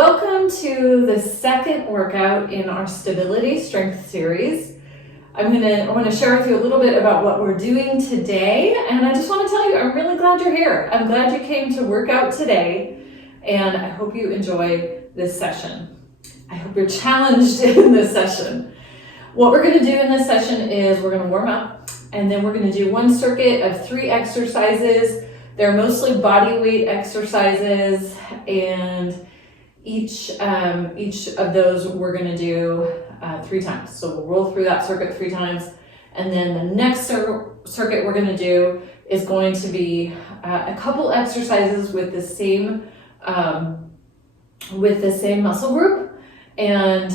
welcome to the second workout in our Stability Strength series. I want to share with you a little bit about what we're doing today, and I just want to tell you, I'm really glad you're here. I'm glad you came to work out today, and I hope you enjoy this session. I hope you're challenged in this session. What we're going to do in this session is we're going to warm up, and then we're going to do one circuit of 3 exercises. They're mostly body weight exercises, and each of those we're going to do 3 times. So we'll roll through that circuit 3 times, and then the next circuit we're going to do is going to be a couple exercises with the same muscle group. And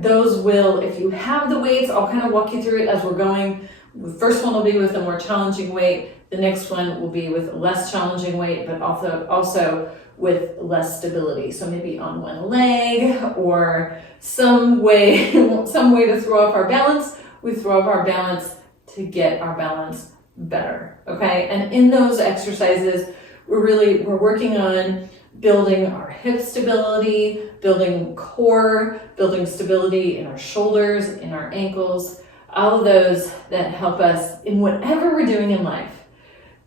those will, if you have the weights, I'll kind of walk you through it as we're going. The first one will be with a more challenging weight. The next one will be with a less challenging weight, but also with less stability. So maybe on one leg or some way to throw off our balance. We throw off our balance to get our balance better, okay? And in those exercises, we're working on building our hip stability, building core, building stability in our shoulders, in our ankles, all of those that help us in whatever we're doing in life.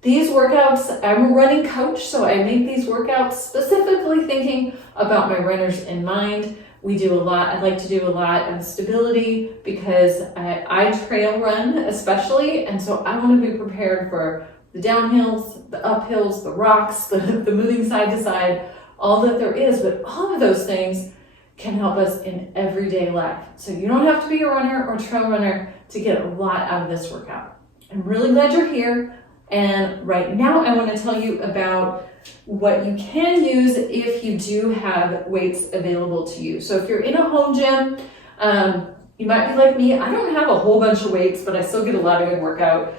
These workouts, I'm a running coach, so I make these workouts specifically thinking about my runners in mind. I like to do a lot of stability because I trail run especially, and so I want to be prepared for the downhills, the uphills, the rocks, the moving side to side, all that there is, but all of those things can help us in everyday life. So you don't have to be a runner or trail runner to get a lot out of this workout. I'm really glad you're here. And right now I want to tell you about what you can use if you do have weights available to you. So if you're in a home gym, you might be like me. I don't have a whole bunch of weights, but I still get a lot of good workout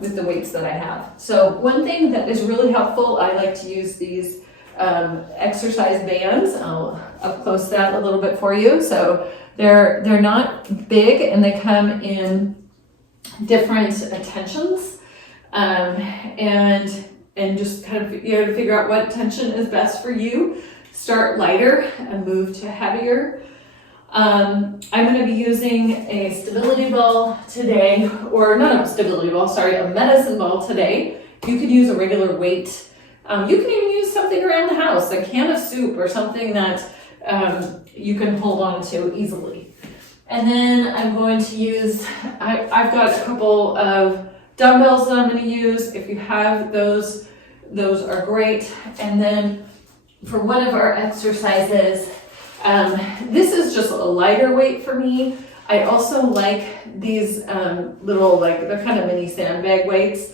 with the weights that I have. So one thing that is really helpful, I like to use these exercise bands. I'll up close that a little bit for you. So they're not big, and they come in different tensions. And just kind of, you have to figure out what tension is best for you. Start lighter and move to heavier. I'm going to be using a stability ball today, or not a stability ball, sorry, a medicine ball today. You could use a regular weight. You can even use something around the house, a can of soup or something that you can hold on to easily. And then I'm going to use, I've got a couple of dumbbells that I'm going to use. If you have those are great. And then for one of our exercises, this is just a lighter weight for me. I also like these little, they're kind of mini sandbag weights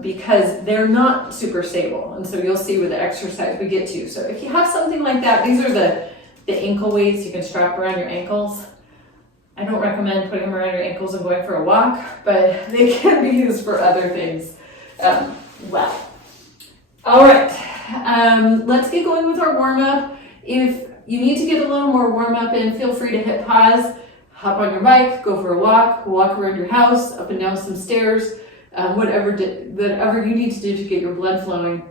because they're not super stable. And so you'll see with the exercise we get to. So if you have something like that, these are the ankle weights you can strap around your ankles. I don't recommend putting them around your ankles and going for a walk, but they can be used for other things well. All right, let's get going with our warm-up. If you need to get a little more warm-up in, feel free to hit pause, hop on your bike, go for a walk around your house, up and down some stairs, whatever you need to do to get your blood flowing.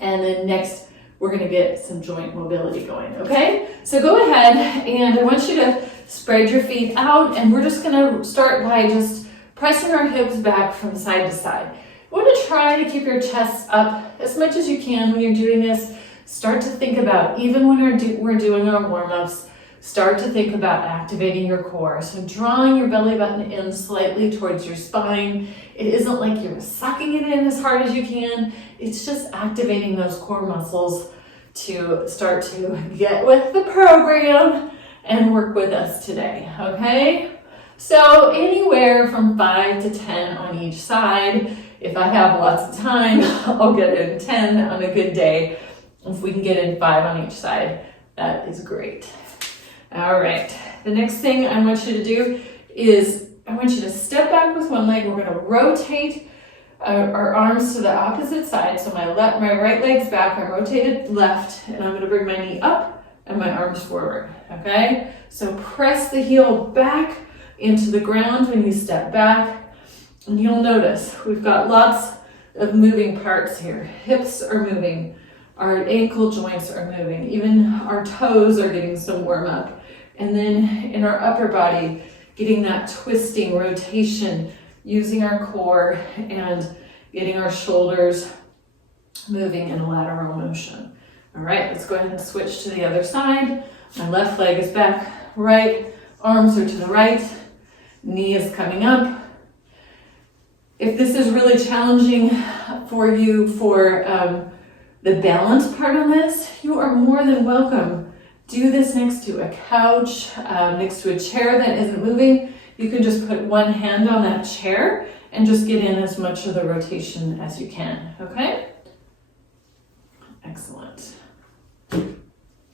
And then next, we're going to get some joint mobility going, okay? So go ahead, and I want you to spread your feet out, and we're just going to start by just pressing our hips back from side to side. You want to try to keep your chest up as much as you can when you're doing this. Start to think about, even when we're doing our warm-ups, start to think about activating your core. So drawing your belly button in slightly towards your spine. It isn't like you're sucking it in as hard as you can. It's just activating those core muscles to start to get with the program and work with us today, okay? So anywhere from 5 to 10 on each side. If I have lots of time, I'll get in 10 on a good day. If we can get in 5 on each side, that is great. All right, the next thing I want you to do is I want you to step back with one leg. We're going to rotate our arms to the opposite side. So my right leg's back, I rotated left, and I'm going to bring my knee up and my arms forward, okay? So press the heel back into the ground when you step back, and you'll notice we've got lots of moving parts here. Hips are moving, Our ankle joints are moving. Even our toes are getting some warm up. And then in our upper body, getting that twisting, rotation, using our core and getting our shoulders moving in a lateral motion. All right, let's go ahead and switch to the other side. My left leg is back, right, arms are to the right, knee is coming up. If this is really challenging for you for the balance part on this, you are more than welcome. Do this next to a couch, next to a chair that isn't moving. You can just put one hand on that chair and just get in as much of the rotation as you can, okay? Excellent. And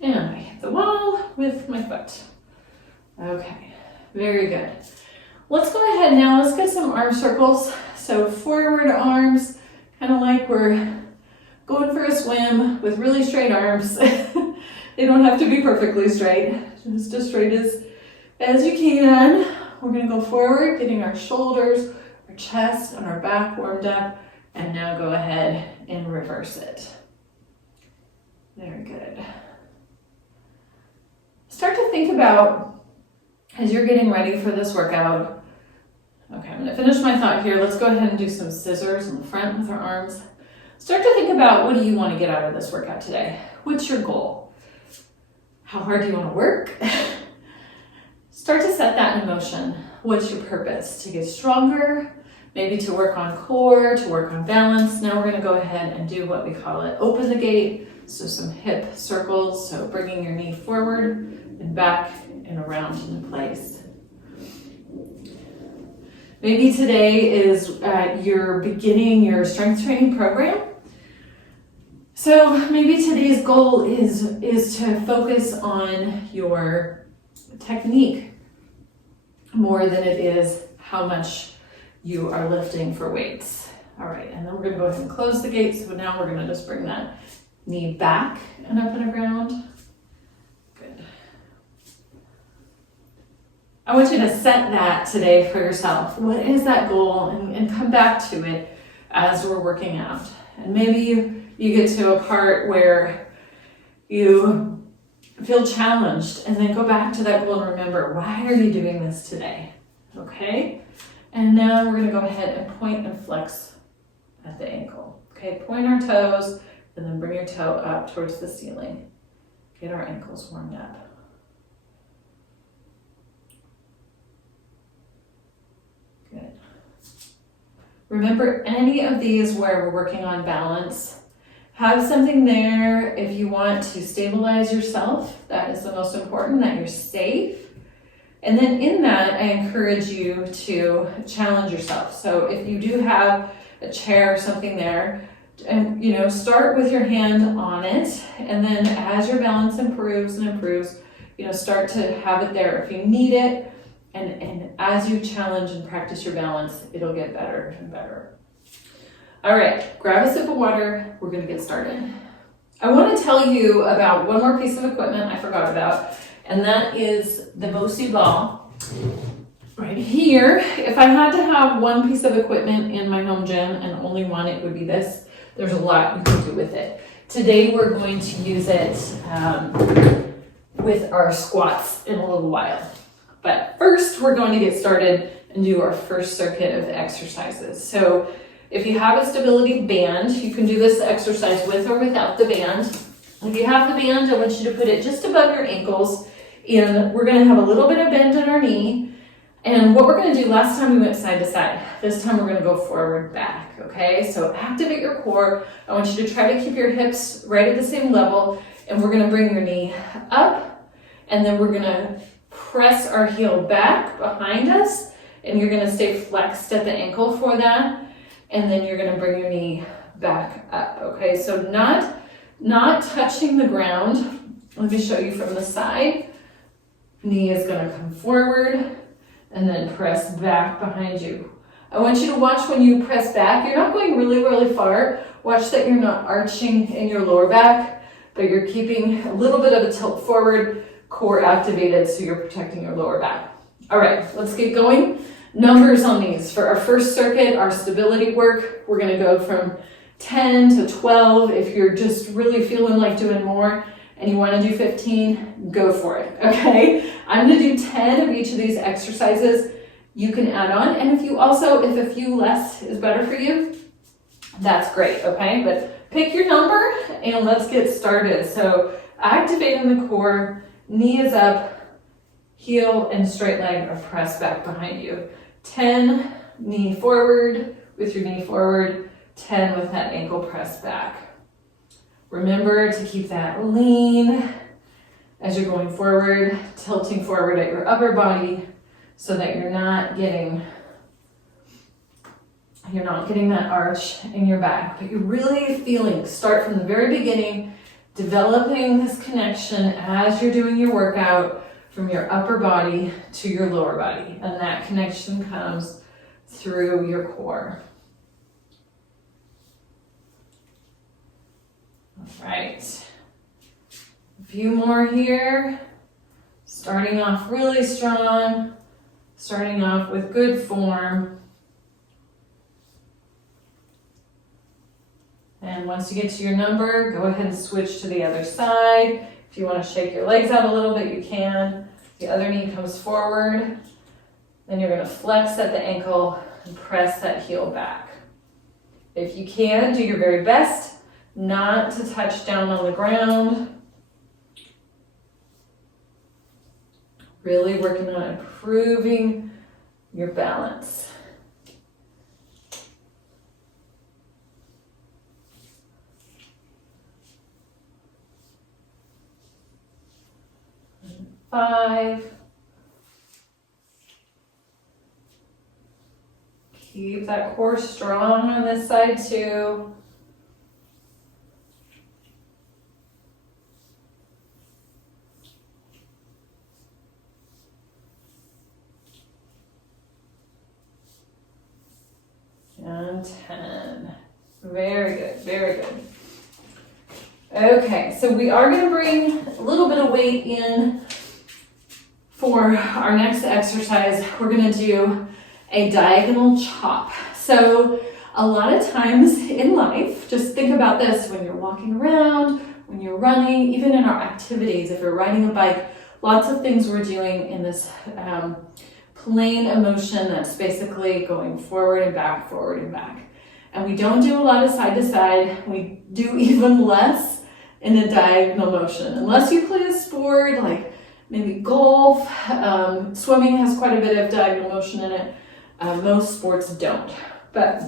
I hit the wall with my foot. Okay, very good. Let's go ahead now, let's get some arm circles. So forward arms, kind of like we're going for a swim with really straight arms. They don't have to be perfectly straight, just as straight as you can. We're gonna go forward, getting our shoulders, our chest, and our back warmed up, and now go ahead and reverse it. Very good. Start to think about, as you're getting ready for this workout, okay, I'm gonna finish my thought here. Let's go ahead and do some scissors in the front with our arms. Start to think about, what do you want to get out of this workout today? What's your goal? How hard do you want to work? Start to set that in motion. What's your purpose? To get stronger, maybe to work on core, to work on balance. Now we're going to go ahead and do what we call it open the gate. So some hip circles, so bringing your knee forward and back and around into place. Maybe today is you're beginning your strength training program. So maybe today's goal is to focus on your technique more than it is how much you are lifting for weights. All right, and then we're gonna go ahead and close the gate. So now we're gonna just bring that knee back and up and around. Good. I want you to set that today for yourself. What is that goal? And come back to it as we're working out. And maybe you get to a part where you feel challenged, and then go back to that goal and remember, why are you doing this today? Okay? And now we're gonna go ahead and point and flex at the ankle. Okay, point our toes, and then bring your toe up towards the ceiling. Get our ankles warmed up. Good. Remember, any of these where we're working on balance, have something there if you want to stabilize yourself. That is the most important, that you're safe. And then in that, I encourage you to challenge yourself. So if you do have a chair or something there, and start with your hand on it, and then as your balance improves and improves, start to have it there if you need it. And as you challenge and practice your balance, it'll get better and better. All right, grab a sip of water. We're gonna get started. I wanna tell you about one more piece of equipment I forgot about, and that is the BOSU ball. Right here, if I had to have one piece of equipment in my home gym and only one, it would be this. There's a lot you can do with it. Today we're going to use it with our squats in a little while. But first, we're going to get started and do our first circuit of exercises. So if you have a stability band, you can do this exercise with or without the band. If you have the band, I want you to put it just above your ankles, and we're gonna have a little bit of bend in our knee. And what we're gonna do, last time we went side to side, this time we're gonna go forward, back, okay? So activate your core. I want you to try to keep your hips right at the same level, and we're gonna bring your knee up, and then we're gonna press our heel back behind us, and you're gonna stay flexed at the ankle for that. And then you're gonna bring your knee back up, okay? So not touching the ground. Let me show you from the side. Knee is gonna come forward and then press back behind you. I want you to watch when you press back. You're not going really, really far. Watch that you're not arching in your lower back, but you're keeping a little bit of a tilt forward, core activated, so you're protecting your lower back. All right, let's get going. Numbers on these. For our first circuit, our stability work, we're gonna go from 10 to 12. If you're just really feeling like doing more and you want to do 15, go for it, okay? I'm going to do 10 of each of these exercises. You can add on, and if a few less is better for you, that's great, okay? But pick your number and let's get started. So activating the core, knee is up, heel and straight leg are pressed back behind you. 10, knee forward with your knee forward, 10 with that ankle pressed back. Remember to keep that lean as you're going forward, tilting forward at your upper body so that you're not getting that arch in your back, but you're really feeling, start from the very beginning, developing this connection as you're doing your workout from your upper body to your lower body. And that connection comes through your core. All right. A few more here. Starting off really strong, starting off with good form. And once you get to your number, go ahead and switch to the other side. If you want to shake your legs out a little bit, you can. The other knee comes forward. Then you're going to flex at the ankle and press that heel back. If you can, do your very best not to touch down on the ground. Really working on improving your balance. Five. Keep that core strong on this side too. And 10. Very good, very good. Okay, so we are going to bring a little bit of weight in for our next exercise. We're going to do a diagonal chop. So a lot of times in life, just think about this when you're walking around, when you're running, even in our activities, if you're riding a bike, lots of things we're doing in this plane of motion that's basically going forward and back, forward and back. And we don't do a lot of side to side. We do even less in a diagonal motion. Unless you play a sport like maybe golf, swimming has quite a bit of diagonal motion in it. Most sports don't. But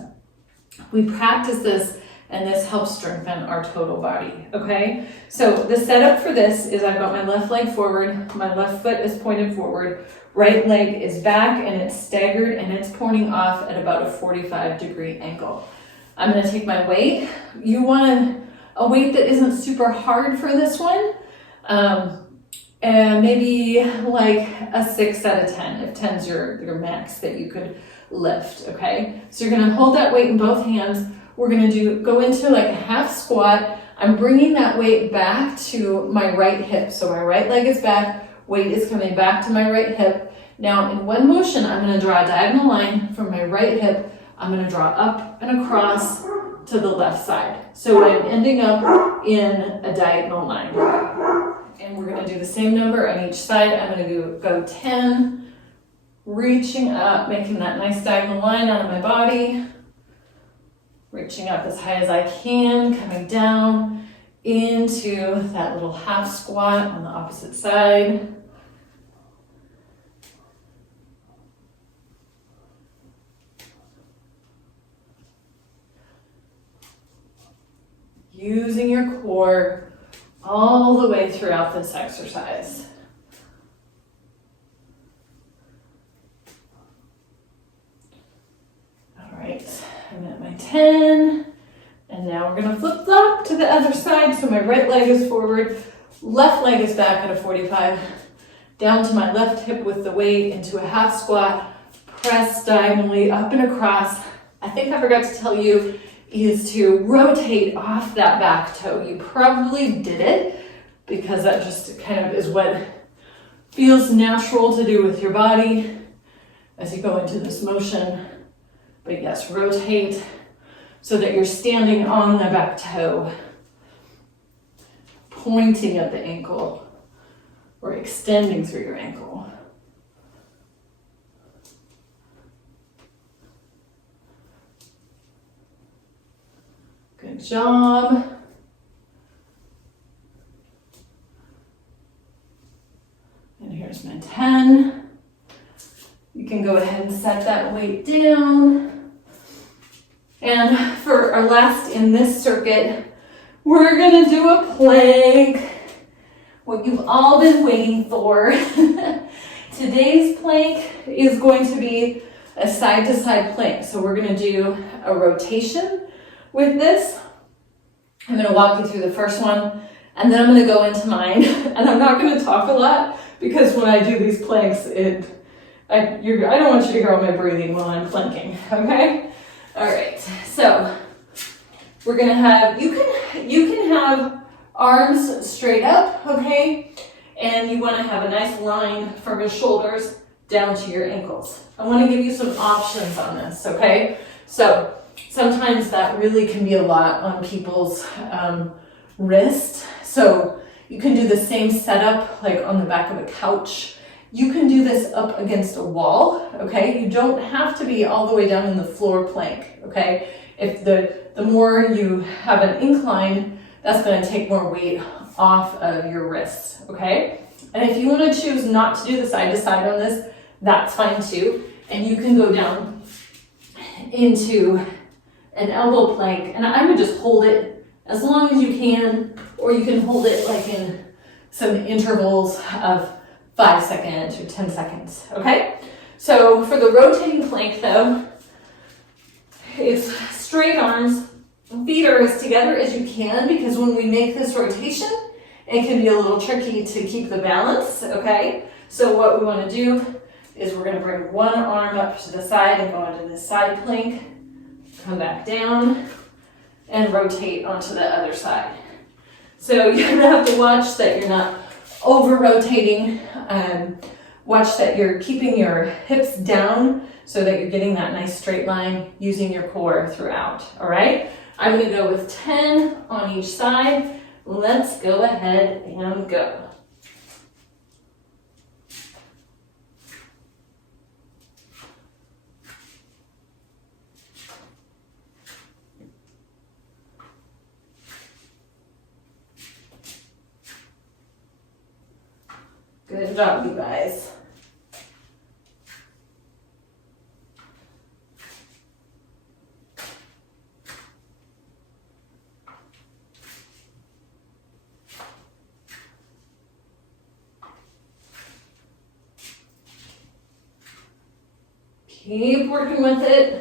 we practice this and this helps strengthen our total body, okay? So the setup for this is I've got my left leg forward, my left foot is pointed forward, right leg is back and it's staggered and it's pointing off at about a 45-degree angle. I'm gonna take my weight. You want a weight that isn't super hard for this one, and maybe like a 6 out of 10, if 10's your max that you could lift, okay? So you're gonna hold that weight in both hands. We're gonna go into like a half squat. I'm bringing that weight back to my right hip. So my right leg is back, weight is coming back to my right hip. Now in one motion, I'm gonna draw a diagonal line from my right hip. I'm gonna draw up and across to the left side. So I'm ending up in a diagonal line. And we're gonna do the same number on each side. I'm gonna go 10, reaching up, making that nice diagonal line out of my body. Reaching up as high as I can, coming down into that little half squat on the opposite side. Using your core all the way throughout this exercise. All right, I'm at my 10, and now we're gonna flip-flop to the other side. So my right leg is forward, left leg is back at a 45, down to my left hip with the weight into a half squat, press diagonally up and across. I think I forgot to tell you is to rotate off that back toe. You probably did it because that just kind of is what feels natural to do with your body as you go into this motion. But yes, rotate so that you're standing on the back toe, pointing at the ankle or extending through your ankle. Good job. And here's my 10. You can go ahead and set that weight down. And for our last in this circuit, we're gonna do a plank. What you've all been waiting for. Today's plank is going to be a side-to-side plank. So we're gonna do a rotation with this. I'm gonna walk you through the first one, and then I'm gonna go into mine. And I'm not gonna talk a lot, because when I do these planks, I don't want you to hear all my breathing while I'm planking, okay? All right, so we're gonna have, you can have arms straight up, okay? And you wanna have a nice line from your shoulders down to your ankles. I wanna give you some options on this, okay? So sometimes that really can be a lot on people's wrist. So you can do the same setup like on the back of a couch. You can do this up against a wall, okay? You don't have to be all the way down in the floor plank, okay? If the more you have an incline, that's gonna take more weight off of your wrists, okay? And if you wanna choose not to do the side to side on this, that's fine too. And you can go down into an elbow plank, and I would just hold it as long as you can, or you can hold it like in some intervals of 5 seconds or 10 seconds, okay? So for the rotating plank though, it's straight arms, feet are as together as you can, because when we make this rotation, it can be a little tricky to keep the balance, okay? So what we wanna do is we're gonna bring one arm up to the side and go into this side plank, come back down, and rotate onto the other side. So you're gonna have to watch that you're not over-rotating. Watch that you're keeping your hips down so that you're getting that nice straight line using your core throughout, all right? I'm gonna go with 10 on each side. Let's go ahead and go. Good job, you guys. Keep working with it.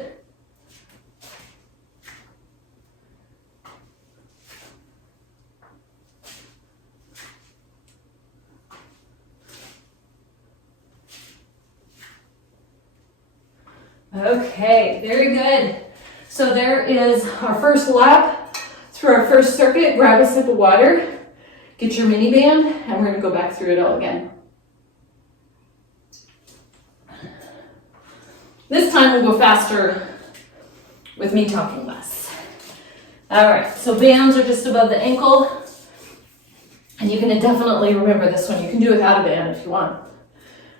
Okay, very good. So there is our first lap through our first circuit. Grab a sip of water, get your mini band, and we're gonna go back through it all again. This time we'll go faster with me talking less. All right, so bands are just above the ankle, and you can definitely remember this one. You can do it without a band if you want.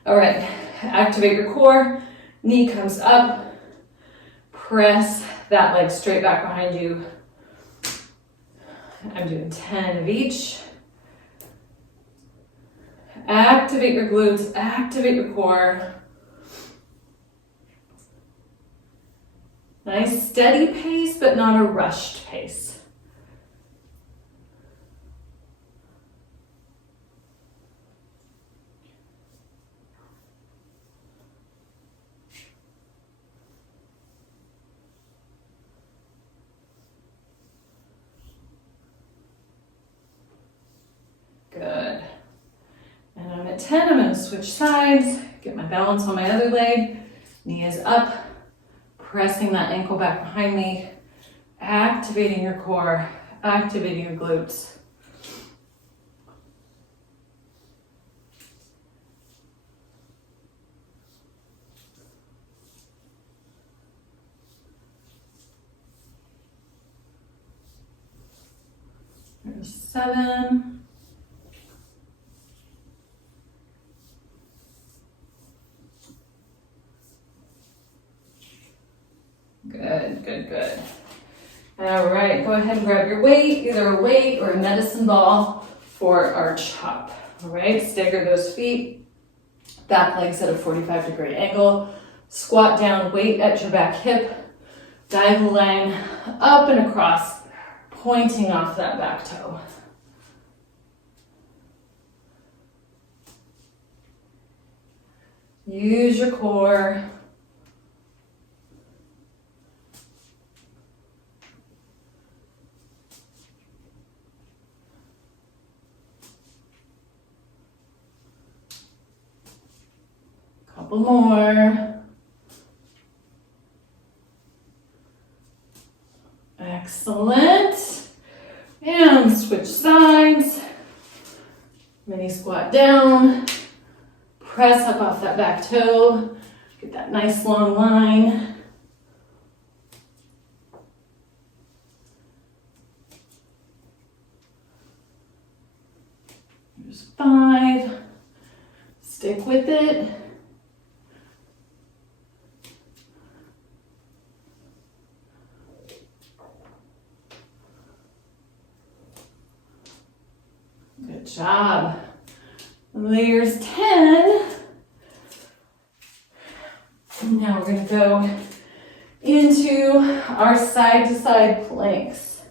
All right, activate your core. Knee comes up, press that leg straight back behind you. I'm doing 10 of each. Activate your glutes, activate your core. Nice steady pace, but not a rushed pace. Good. And I'm at 10, I'm gonna switch sides, get my balance on my other leg, knee is up, pressing that ankle back behind me, activating your core, activating your glutes. 7. Good, good, good. All right, go ahead and grab your weight, either a weight or a medicine ball for our chop. All right, stagger those feet, back legs at a 45-degree angle, squat down, weight at your back hip, diagonal line up and across, pointing off that back toe. Use your core. Couple more. Excellent. And switch sides. Mini squat down. Press up off that back toe. Get that nice long line. Here's 5. Stick with it. Good job. There's 10. Now we're going to go into our side-to-side planks.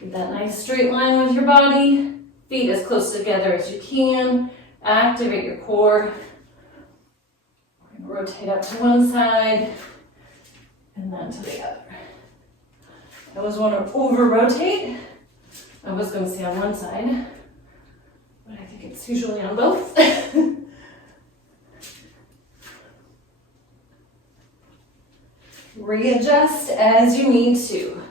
Get that nice straight line with your body. Feet as close together as you can. Activate your core. We're going to rotate up to one side and then to the other. I always want to over-rotate. I was going to say on one side, but I think it's usually on both. Readjust as you need to.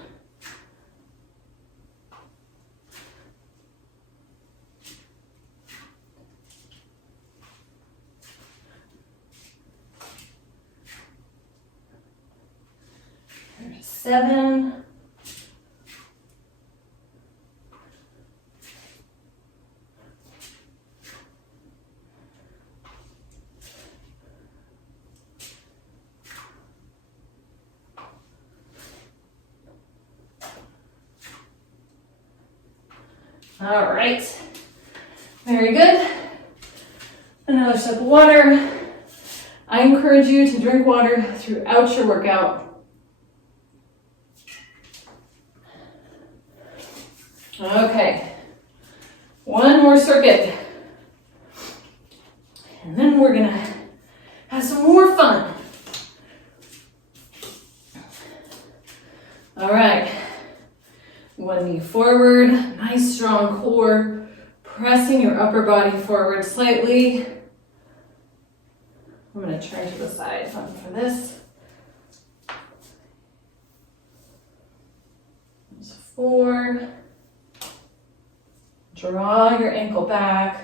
There's 7. All right, very good. Another sip of water. I encourage you to drink water throughout your workout. Okay, one more circuit. And then we're gonna have some more fun. All right. One knee forward, nice strong core, pressing your upper body forward slightly. I'm going to turn to the side for this. There's 4. Draw your ankle back.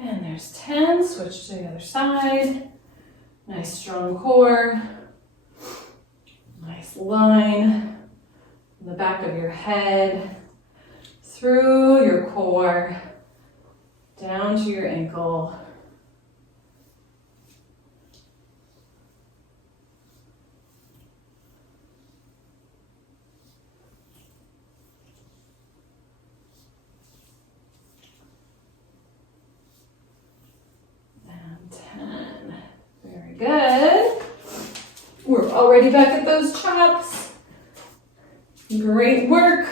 And there's 10, switch to the other side. Nice strong core. Nice line in the back of your head, through your core, down to your ankle. Good. We're already back at those chops. Great work.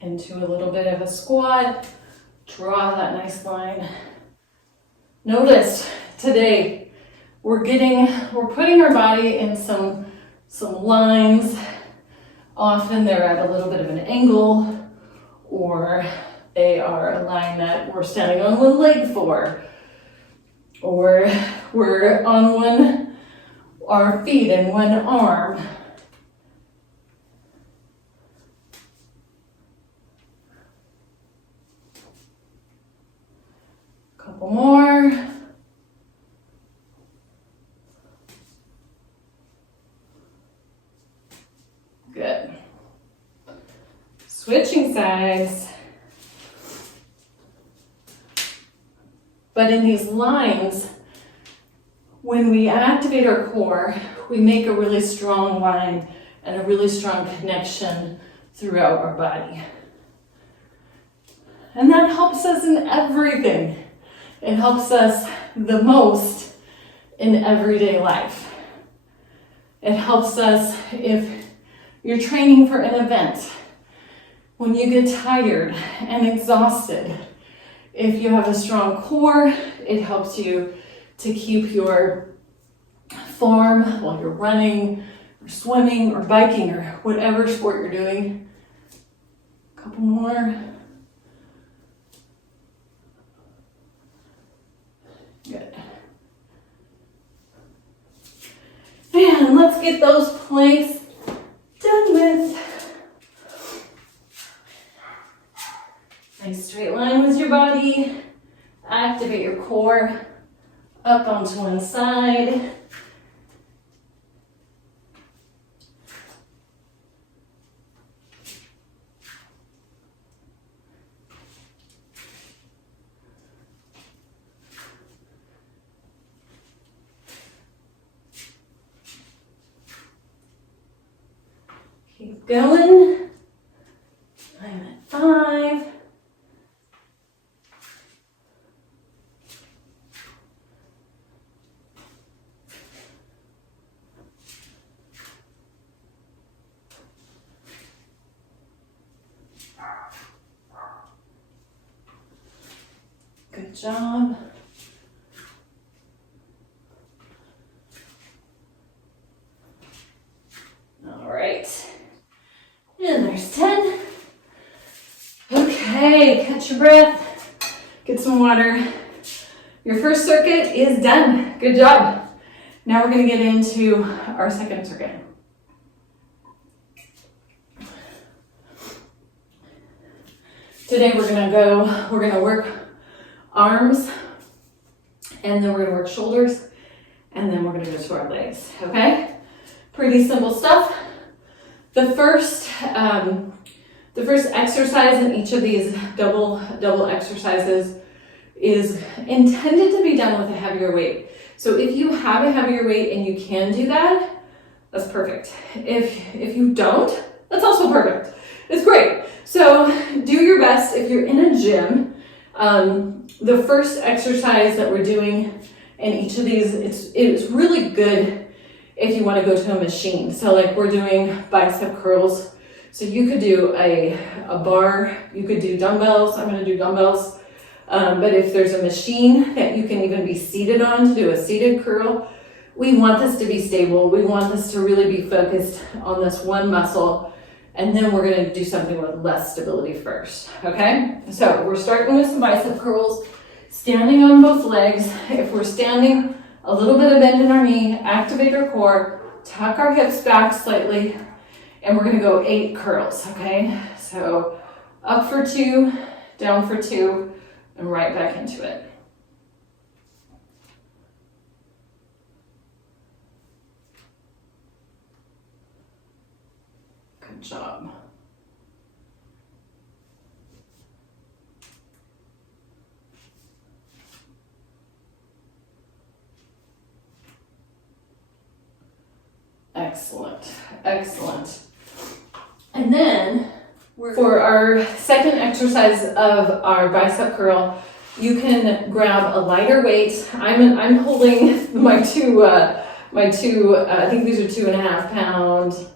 Into a little bit of a squat. Draw that nice line. Notice today we're putting our body in some lines. Often they're at a little bit of an angle, or they are a line that we're standing on one leg for. Or we're on our feet and one arm. Couple more. Good. Switching sides. But in these lines, when we activate our core, we make a really strong line and a really strong connection throughout our body. And that helps us in everything. It helps us the most in everyday life. It helps us if you're training for an event, when you get tired and exhausted. If you have a strong core, it helps you to keep your form while you're running or swimming or biking or whatever sport you're doing. A couple more. Good. And let's get those planks done with. Nice straight line with your body. Activate your core up onto one side. Keep going. I'm at 5. Good job. All right. And there's 10. Okay, catch your breath. Get some water. Your first circuit is done. Good job. Now we're going to get into our second circuit. Today we're going to work arms, and then we're going to work shoulders, and then we're going to go to our legs, okay? Pretty simple stuff. The first exercise in each of these double exercises is intended to be done with a heavier weight. So if you have a heavier weight and you can do that, that's perfect. If you don't, that's also perfect. It's great. So do your best. If you're in a gym, the first exercise that we're doing in each of these, it's really good if you want to go to a machine. So like we're doing bicep curls. So you could do a bar, you could do dumbbells. I'm going to do dumbbells. But if there's a machine that you can even be seated on to do a seated curl, we want this to be stable. We want this to really be focused on this one muscle. And then we're going to do something with less stability first, okay? So we're starting with some bicep curls, standing on both legs. If we're standing, a little bit of bend in our knee, activate our core, tuck our hips back slightly, and we're going to go 8 curls, okay? So up for 2, down for 2, and right back into it. Good job. Excellent, excellent. And then for our second exercise of our bicep curl, you can grab a lighter weight. I'm holding my two. I think these are 2.5 pounds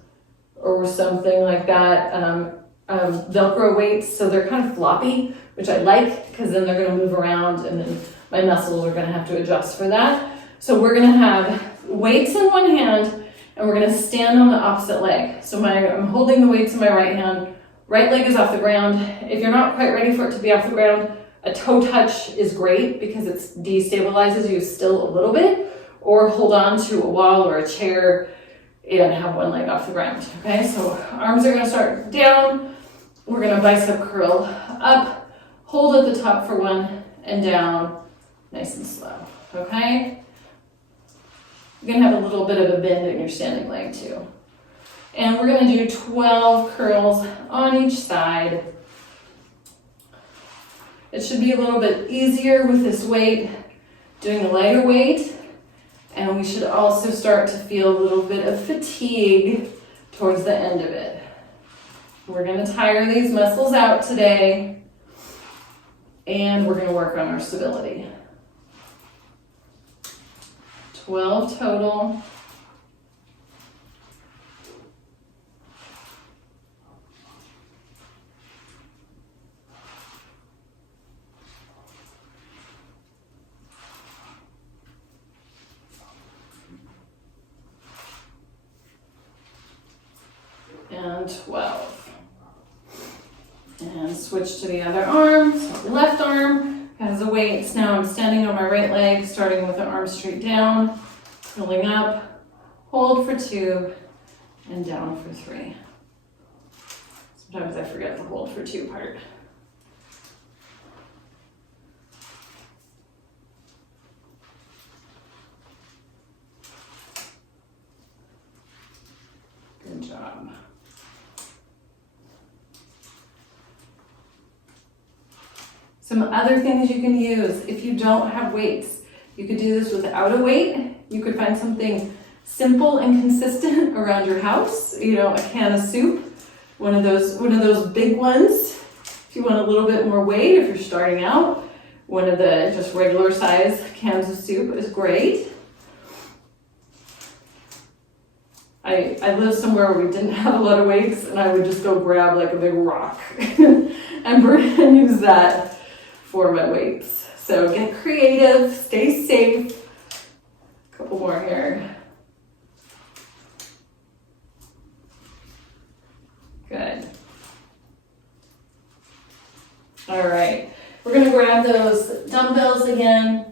or something like that. Velcro weights, so they're kind of floppy, which I like because then they're going to move around, and then my muscles are going to have to adjust for that. So we're going to have weights in one hand, and we're going to stand on the opposite leg. So I'm holding the weights in my right hand. Right leg is off the ground. If you're not quite ready for it to be off the ground, a toe touch is great because it destabilizes you still a little bit, or hold on to a wall or a chair and have one leg off the ground. Okay, so arms are going to start down. We're going to bicep curl up, hold at the top for 1, and down, nice and slow, okay? You're gonna have a little bit of a bend in your standing leg too. And we're gonna do 12 curls on each side. It should be a little bit easier with this weight, doing a lighter weight, and we should also start to feel a little bit of fatigue towards the end of it. We're gonna tire these muscles out today, and we're gonna work on our stability. 12 total. And 12. And switch to the other arm. So the left arm has a weight. So now I'm standing on my right leg, starting with the arm straight down, pulling up, hold for 2, and down for 3. Sometimes I forget the hold for 2 part. Good job. Some other things you can use if you don't have weights. You could do this without a weight. You could find something simple and consistent around your house. You know, a can of soup, one of those big ones. If you want a little bit more weight, if you're starting out, one of the just regular size cans of soup is great. I lived somewhere where we didn't have a lot of weights, and I would just go grab like a big rock and use that for my weights. So get creative, stay safe. A couple more here. Good. All right, we're gonna grab those dumbbells again.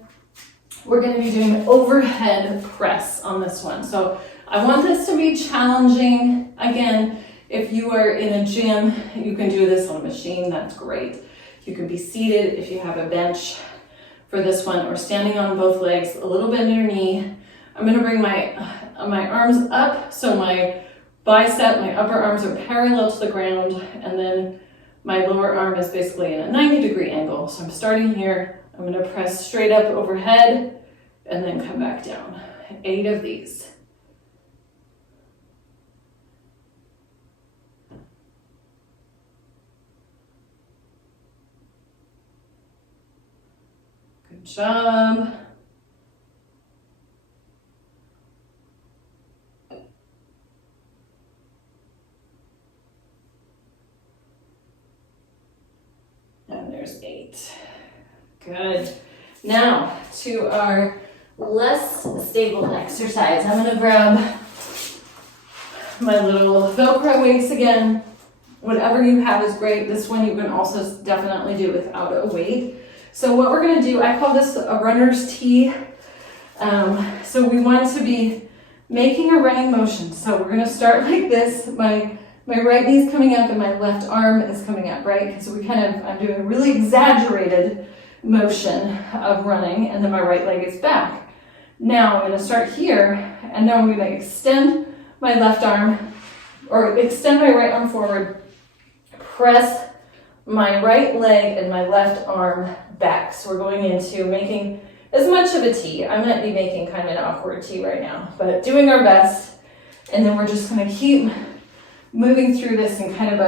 We're gonna be doing overhead press on this one. So I want this to be challenging. Again, if you are in a gym, you can do this on a machine, that's great. You can be seated if you have a bench for this one, or standing on both legs, a little bend in your knee. I'm gonna bring my arms up, so my bicep, my upper arms are parallel to the ground, and then my lower arm is basically in a 90-degree angle. So I'm starting here, I'm gonna press straight up overhead, and then come back down. 8 of these. Good job. And there's 8. Good. Now to our less stable exercise. I'm gonna grab my little Velcro weights again. Whatever you have is great. This one you can also definitely do without a weight. So what we're gonna do, I call this a runner's T. So we want to be making a running motion. So we're gonna start like this. My right knee's coming up and my left arm is coming up, right? So I'm doing a really exaggerated motion of running, and then my right leg is back. Now I'm gonna start here, and now I'm gonna extend my left arm, or extend my right arm forward, press my right leg and my left arm back. So we're going into making as much of a T. I might be making kind of an awkward T right now, but doing our best. And then we're just gonna keep moving through this in kind of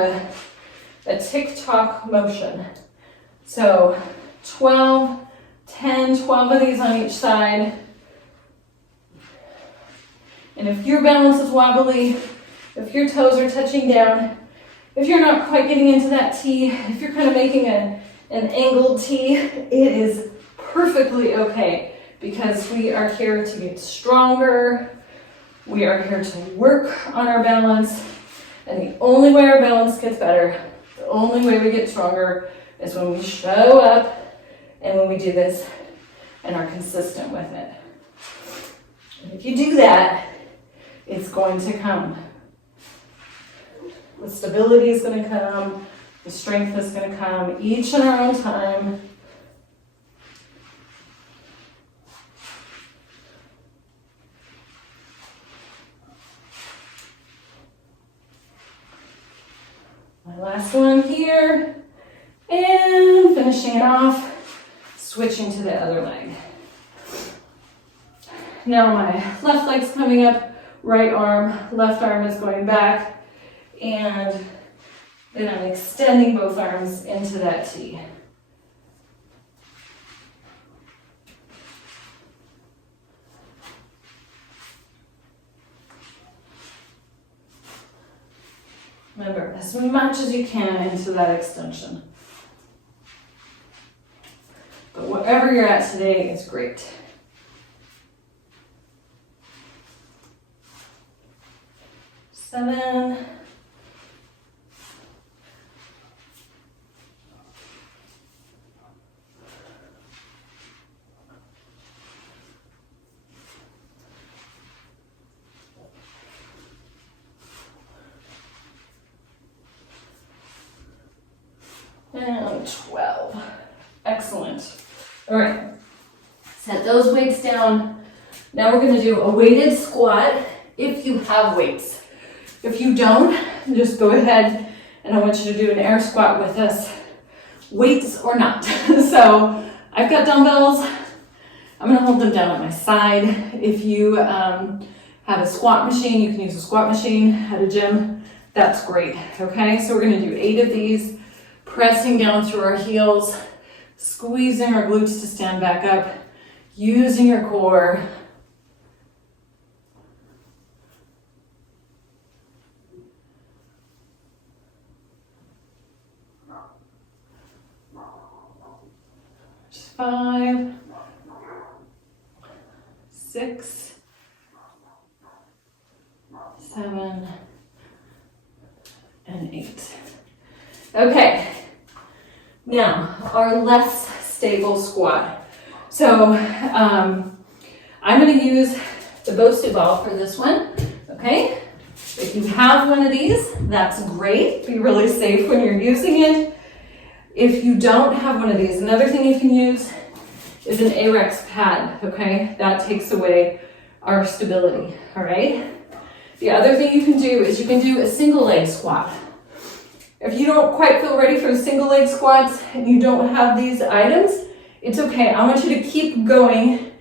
a tick-tock motion. So 12 of these on each side. And if your balance is wobbly, if your toes are touching down, if you're not quite getting into that T, if you're kind of making an angled T, it is perfectly okay, because we are here to get stronger. We are here to work on our balance. And the only way our balance gets better, the only way we get stronger, is when we show up and when we do this and are consistent with it. And if you do that, it's going to come. The stability is going to come, the strength is going to come, each in our own time. switching to the other leg. Now my left leg's coming up, right arm, left arm is going back, and then I'm extending both arms into that T. Remember, as much as you can into that extension. But whatever you're at today is great. Seven. And 12. Excellent. All right. Set those weights down. Now we're going to do a weighted squat if you have weights. If you don't, just go ahead and I want you to do an air squat with us, weights or not. So I've got dumbbells. I'm going to hold them down at my side. If you have a squat machine, you can use a squat machine at a gym. That's great. Okay, so we're going to do 8 of these, pressing down through our heels, squeezing our glutes to stand back up, using your core. Just 5, 6, 7, and 8. Okay, now our less stable squat. So I'm going to use the Boasted Ball for this one, okay? If you have one of these, that's great. Be really safe when you're using it. If you don't have one of these, another thing you can use is an AREX pad, okay? That takes away our stability, all right? The other thing you can do is you can do a single leg squat. If you don't quite feel ready for the single leg squats and you don't have these items, it's okay. I want you to keep going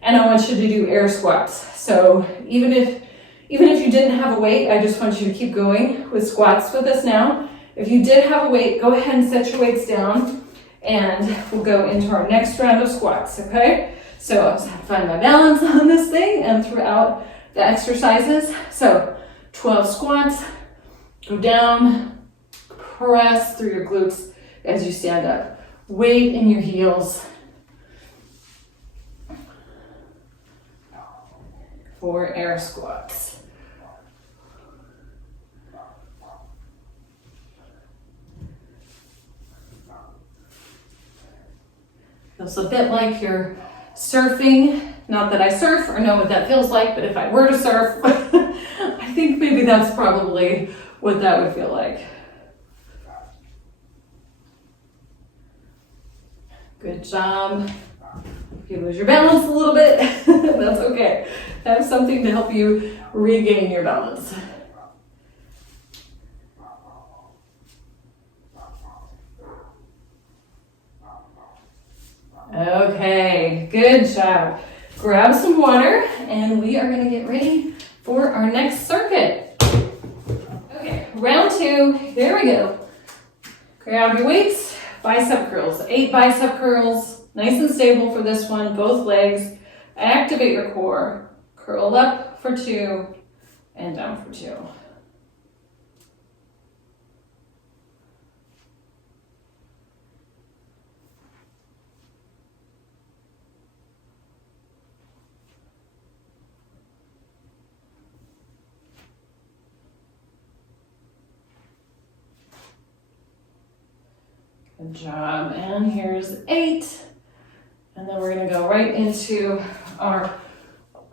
and I want you to do air squats. So even if you didn't have a weight, I just want you to keep going with squats with us now. If you did have a weight, go ahead and set your weights down and we'll go into our next round of squats, okay? So I'll just have to find my balance on this thing and throughout the exercises. So 12 squats, go down, press through your glutes as you stand up. Weight in your heels. For air squats. Feels a bit like you're surfing. Not that I surf or know what that feels like, but if I were to surf, I think maybe that's probably what that would feel like. Good job. If you lose your balance a little bit, that's okay. Have something to help you regain your balance. Okay, good job. Grab some water and we are going to get ready for our next circuit. Okay, round 2, here we go. Grab your weights, bicep curls, 8 bicep curls, nice and stable for this one, both legs. Activate your core, curl up for 2 and down for 2. Good job, and here's 8. And then we're gonna go right into our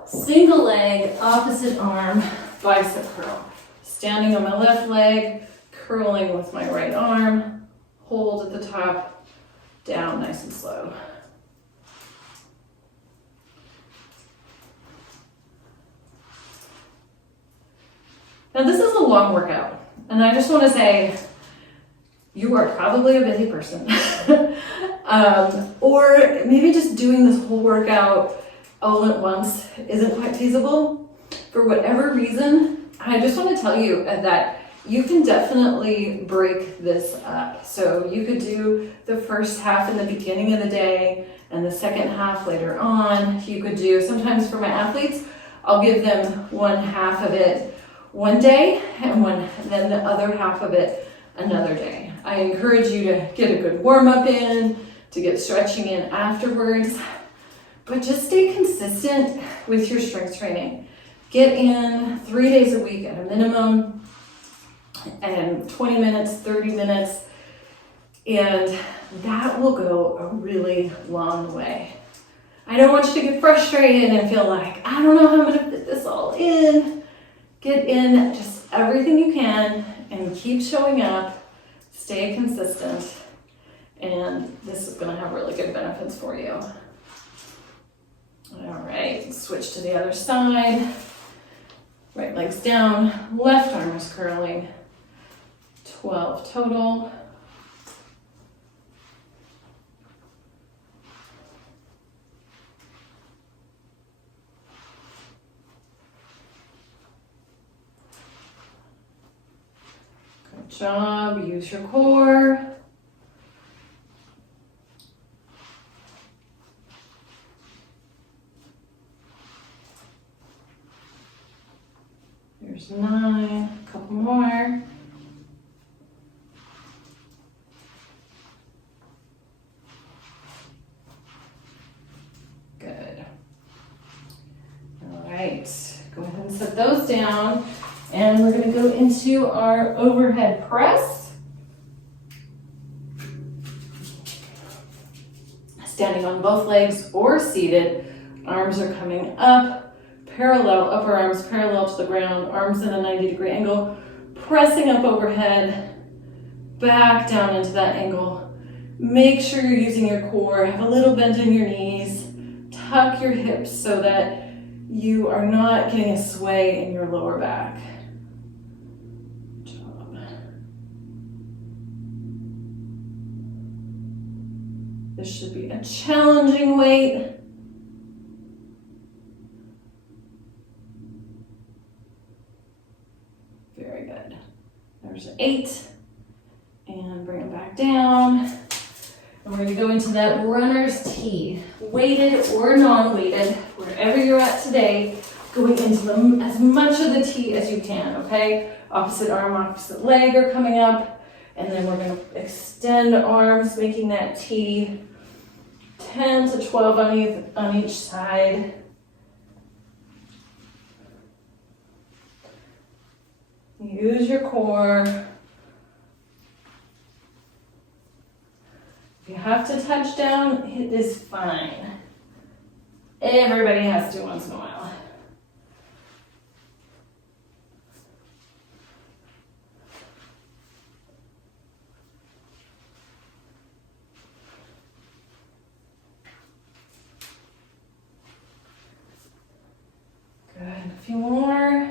single leg, opposite arm, bicep curl. Standing on my left leg, curling with my right arm, hold at the top, down nice and slow. Now this is a long workout, and I just wanna say, you are probably a busy person. Or maybe just doing this whole workout all at once isn't quite feasible. For whatever reason, I just want to tell you that you can definitely break this up. So you could do the first half in the beginning of the day and the second half later on. You could do, sometimes for my athletes, I'll give them one half of it one day and then the other half of it another day. I encourage you to get a good warm up in, to get stretching in afterwards, but just stay consistent with your strength training. Get in 3 days a week at a minimum, and 20 minutes, 30 minutes, and that will go a really long way. I don't want you to get frustrated and feel like, I don't know how I'm gonna fit this all in. Get in just everything you can and keep showing up, stay consistent, and this is gonna have really good benefits for you. All right, switch to the other side. Right leg's down, left arm is curling. 12 total. Good job, use your core. There's 9, a couple more. Good. All right, go ahead and set those down. And we're gonna go into our overhead press. Standing on both legs or seated, arms are coming up, parallel, upper arms parallel to the ground, arms in a 90-degree angle, pressing up overhead, back down into that angle. Make sure you're using your core, have a little bend in your knees, tuck your hips so that you are not getting a sway in your lower back. Good job. This should be a challenging weight. Very good. There's 8. And bring it back down. And we're going to go into that runner's T. Weighted or non-weighted, wherever you're at today, going into as much of the T as you can, okay? Opposite arm, opposite leg are coming up. And then we're going to extend arms, making that T 10 to 12 on each side. Use your core. If you have to touch down, it is fine. Everybody has to once in a while. Good, a few more.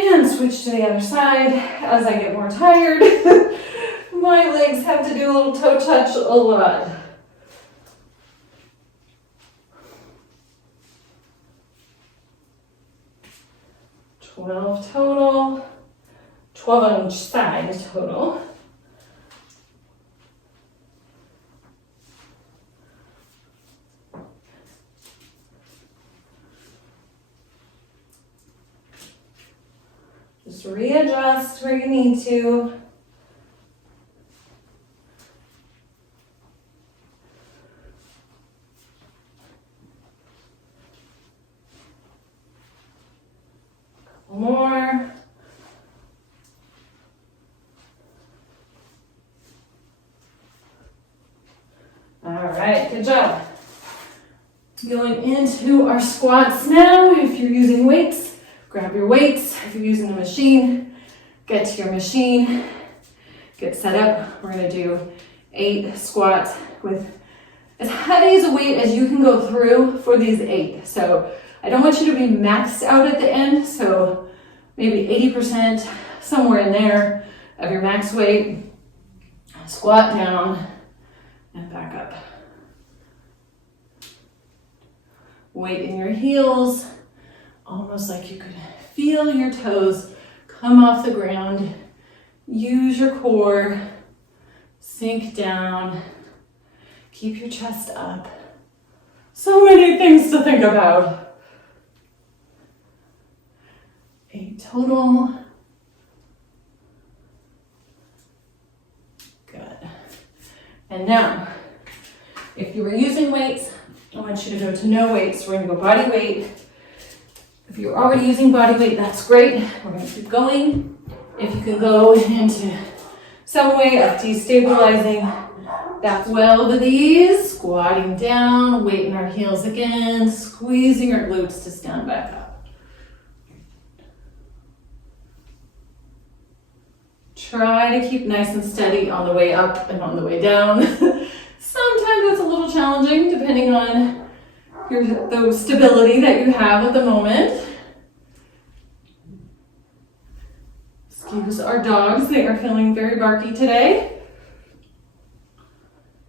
And switch to the other side as I get more tired. My legs have to do a little toe touch a lot. Total. 12 on each side total. Just readjust where you need to. Couple more. All right, good job. Going into our squats now. If you're using weights, grab your weights. If you're using a machine, get to your machine, get set up. We're gonna do 8 squats with as heavy as a weight as you can go through for these 8. So I don't want you to be maxed out at the end. So maybe 80%, somewhere in there of your max weight. Squat down and back up. Weight in your heels, almost like you could feel your toes come off the ground. Use your core, sink down, keep your chest up. So many things to think about. 8 total. Good. And now, if you were using weights, I want you to go to no weights. We're gonna go body weight. If you're already using body weight, that's great. We're gonna keep going. If you can go into some way of destabilizing back well to these, squatting down, weight in our heels again, squeezing our glutes to stand back up. Try to keep nice and steady on the way up and on the way down. Sometimes it's a little challenging depending on the stability that you have at the moment. Excuse our dogs, they are feeling very barky today.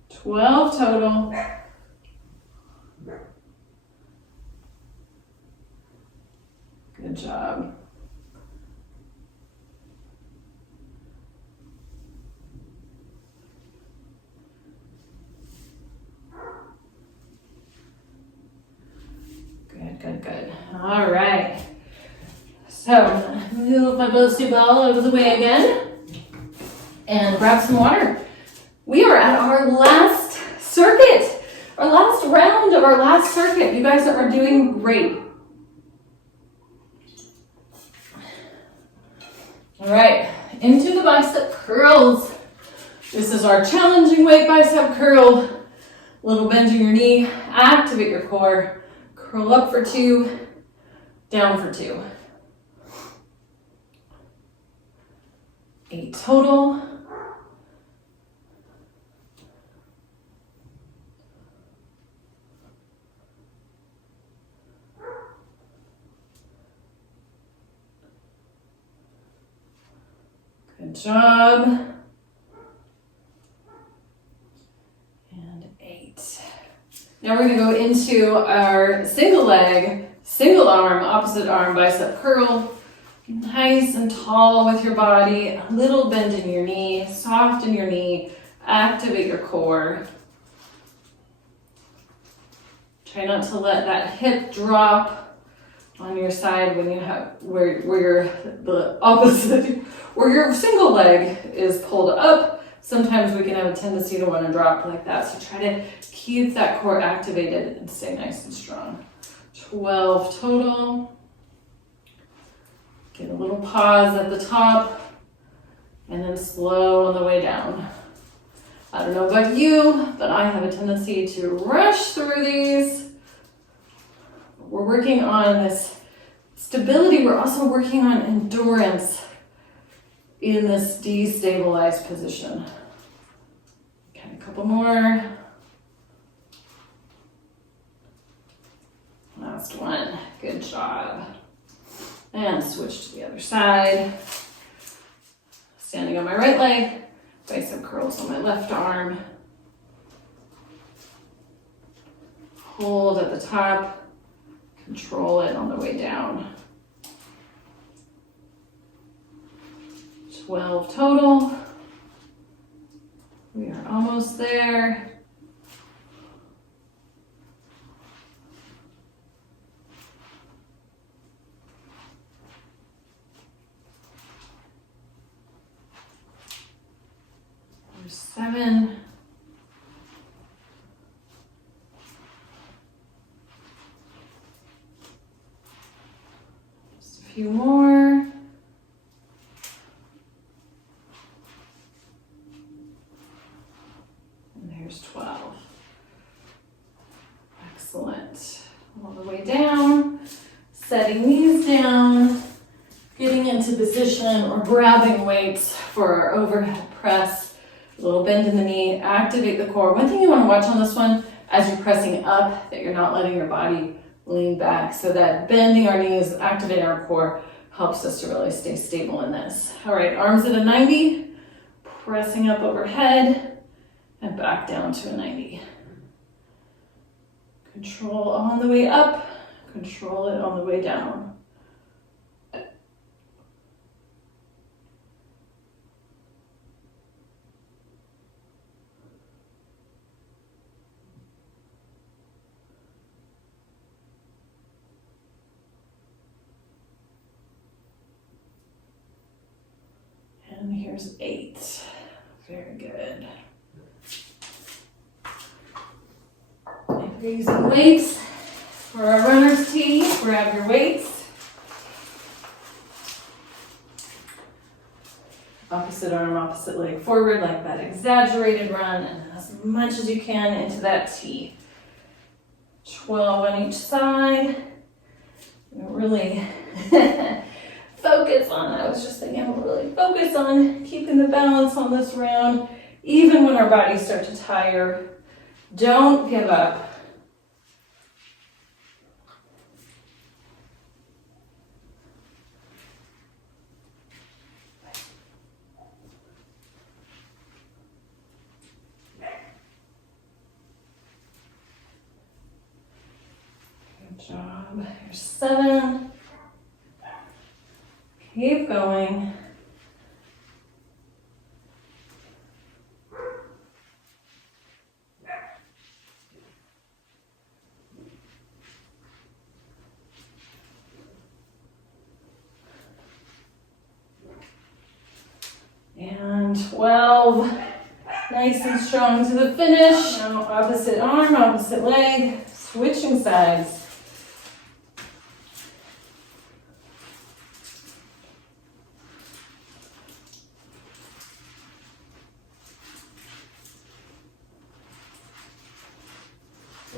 12 total. Good job. Good. All right. So, move my boasty ball out of the way again and grab some water. We are at our last circuit, our last round of our last circuit. You guys are doing great. All right, into the bicep curls. This is our challenging weight bicep curl. Little bend in your knee, activate your core. Curl up for 2, down for 2. 8 total. Good job. And 8. Now we're going to go into our single leg, single arm, opposite arm bicep curl. Nice and tall with your body, a little bend in your knee, soft in your knee, activate your core. Try not to let that hip drop on your side when you have, where you're the opposite, where your single leg is pulled up. Sometimes we can have a tendency to want to drop like that. So try to keep that core activated and stay nice and strong. 12 total. Get a little pause at the top and then slow on the way down. I don't know about you, but I have a tendency to rush through these. We're working on this stability. We're also working on endurance in this destabilized position. Okay, a couple more. Last one. Good job. And switch to the other side. Standing on my right leg, bicep curls on my left arm. Hold at the top, control it on the way down. 12 total. We are almost there. There's 7. Just a few more. And there's 12. Excellent. All the way down, setting these down, getting into position or grabbing weights for our overhead press. A little bend in the knee, activate the core. One thing you want to watch on this one, as you're pressing up, that you're not letting your body lean back. So that bending our knees, activating our core, helps us to really stay stable in this. All right, arms at a 90, pressing up overhead and back down to a 90. Control on the way up, control it on the way down. And here's 8. Very good. If you're using weights for our runner's tee, grab your weights. Opposite arm, opposite leg forward, like that exaggerated run, and as much as you can into that tee. 12 on each side. Really focus on, I was just thinking, really focus on keeping the balance on this round, even when our bodies start to tire. Don't give up. Good job. Here's 7. Keep going. And 12. Nice and strong to the finish. Now opposite arm, opposite leg, switching sides.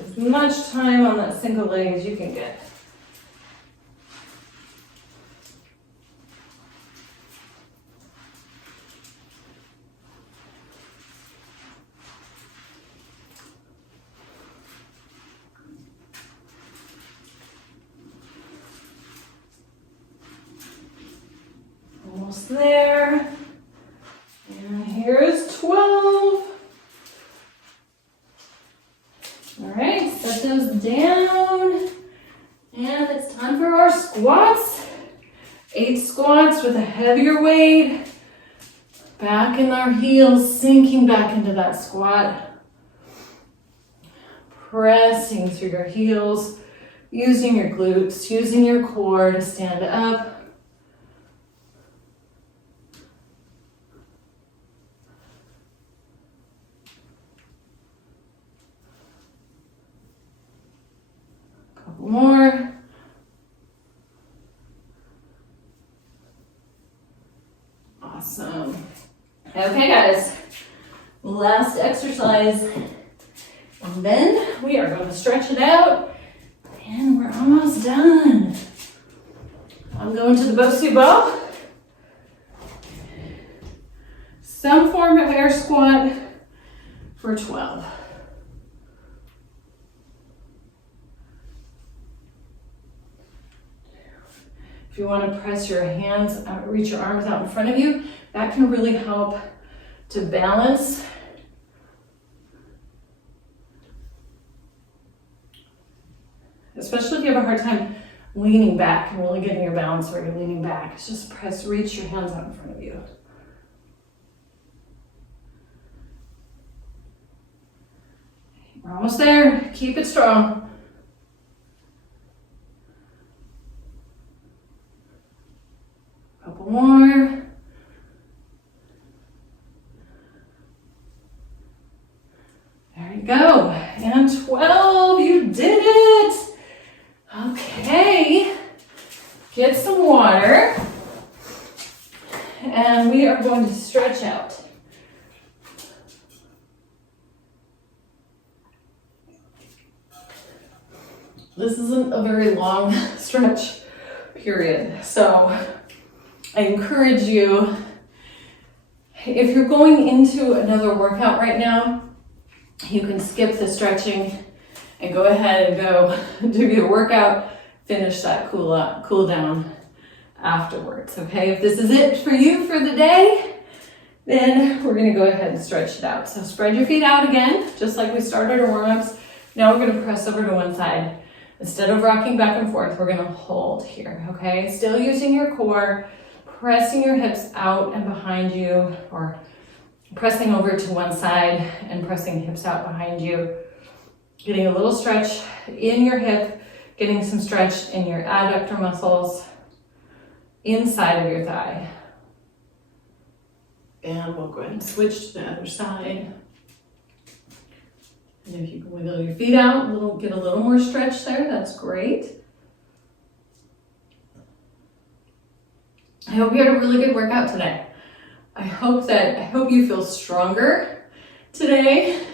As much time on that single leg as you can get. Almost there. And here's 12. All right, set those down. And it's time for our squats. 8 squats with a heavier weight. Back in our heels, sinking back into that squat. Pressing through your heels, using your glutes, using your core to stand up. More. Awesome. Okay, guys, last exercise. And then we are going to stretch it out, and we're almost done. I'm going to the Bosu ball. Some form of air squat for 12. If you want to press your hands out, reach your arms out in front of you, that can really help to balance. Especially if you have a hard time leaning back and really getting your balance where you're leaning back. Just reach your hands out in front of you. We're almost there. Keep it strong. Couple more. There you go. And 12, you did it. Okay. Get some water. And we are going to stretch out. This isn't a very long stretch period, so I encourage you, if you're going into another workout right now, You can skip the stretching and go ahead and go do your workout, finish that cool down afterwards, okay? If this is it for you for the day, then we're gonna go ahead and stretch it out. So spread your feet out again, just like we started our warm-ups. Now we're gonna press over to one side. Instead of rocking back and forth, we're gonna hold here, okay? Still using your core, pressing your hips out and behind you, or pressing over to one side and pressing hips out behind you. Getting a little stretch in your hip, getting some stretch in your adductor muscles, inside of your thigh. And we'll go ahead and switch to the other side. And if you can wiggle your feet out, get a little more stretch there, that's great. I hope you had a really good workout today. I hope you feel stronger today.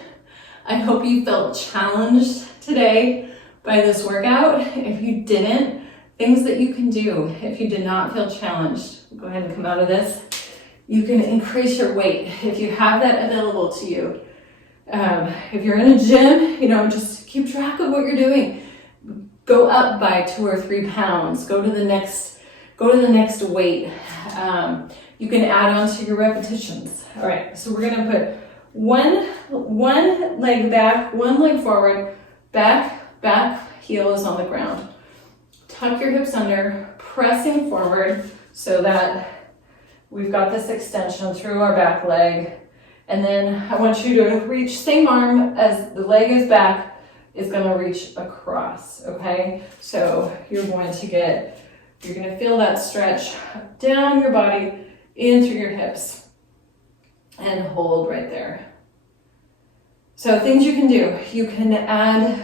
I hope you felt challenged today by this workout. If you didn't, things that you can do if you did not feel challenged, go ahead and come out of this. You can increase your weight if you have that available to you. If you're in a gym, just keep track of what you're doing. Go up by 2 or 3 pounds. Go to the next weight. You can add on to your repetitions. All right, so we're gonna put one leg back, one leg forward, back heel is on the ground. Tuck your hips under, pressing forward so that we've got this extension through our back leg. And then I want you to reach, same arm as the leg is back, is gonna reach across, okay? So you're gonna feel that stretch down your body, in through your hips, and hold right there. So things you can do, you can add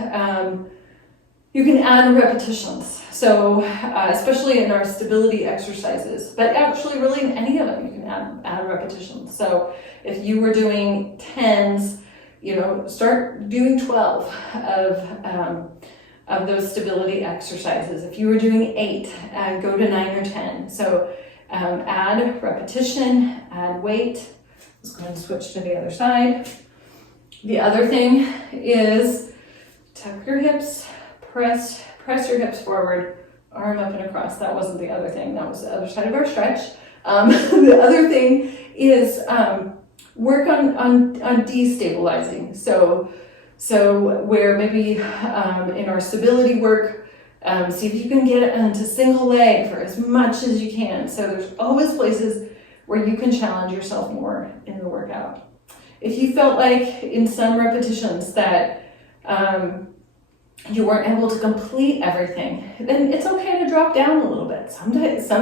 repetitions. So especially in our stability exercises, but actually really in any of them, you can add repetitions. So if you were doing 10s, start doing 12 of those stability exercises. If you were doing 8, go to 9 or 10. So add repetition, add weight. Let's go ahead and switch to the other side. The other thing is tuck your hips, press your hips forward, arm up and across. That wasn't the other thing, that was the other side of our stretch. The other thing is work on destabilizing. So where maybe in our stability work, see if you can get into single leg for as much as you can. So there's always places where you can challenge yourself more in the workout. If you felt like in some repetitions that you weren't able to complete everything, then it's okay to drop down a little bit. Some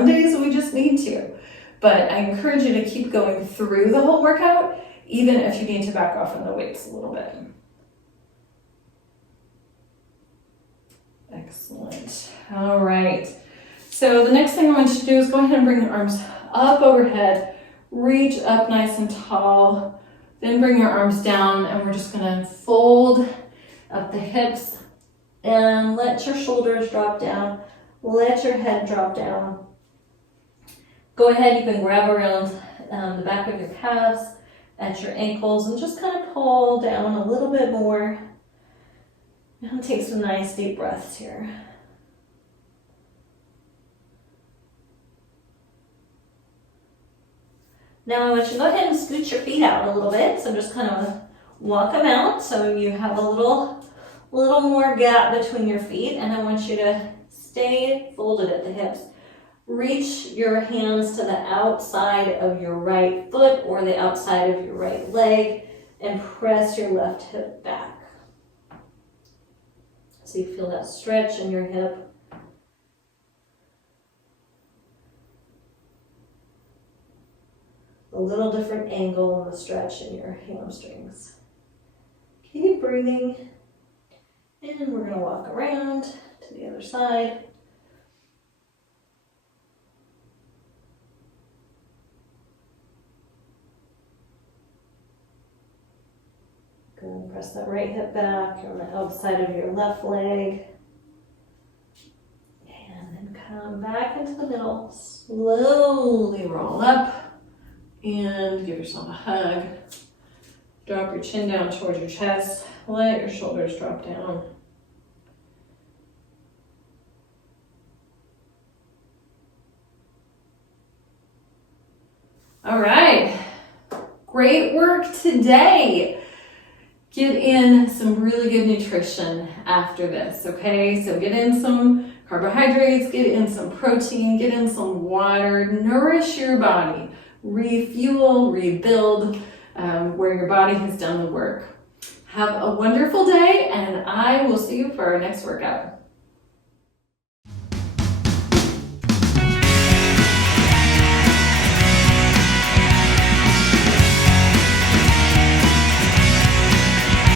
days we just need to. But I encourage you to keep going through the whole workout, even if you need to back off on the weights a little bit. Excellent. All right. So the next thing I want you to do is go ahead and bring your arms up overhead, reach up nice and tall, then bring your arms down, and we're just gonna fold up the hips and let your shoulders drop down, let your head drop down. Go ahead, you can grab around the back of your calves at your ankles and just kind of pull down a little bit more. And take some nice deep breaths here. Now I want you to go ahead and scoot your feet out a little bit. So just kind of walk them out so you have a little more gap between your feet. And I want you to stay folded at the hips. Reach your hands to the outside of your right foot or the outside of your right leg and press your left hip back. So you feel that stretch in your hip. A little different angle in the stretch in your hamstrings. Keep breathing. And we're going to walk around to the other side. Go and press that right hip back. You're on the outside of your left leg. And then come back into the middle. Slowly roll up and give yourself a hug. Drop your chin down towards your chest. Let your shoulders drop down. All right, great work today. Get in some really good nutrition after this, okay? So get in some carbohydrates, get in some protein, get in some water, nourish your body, refuel, rebuild where your body has done the work. Have a wonderful day, and I will see you for our next workout.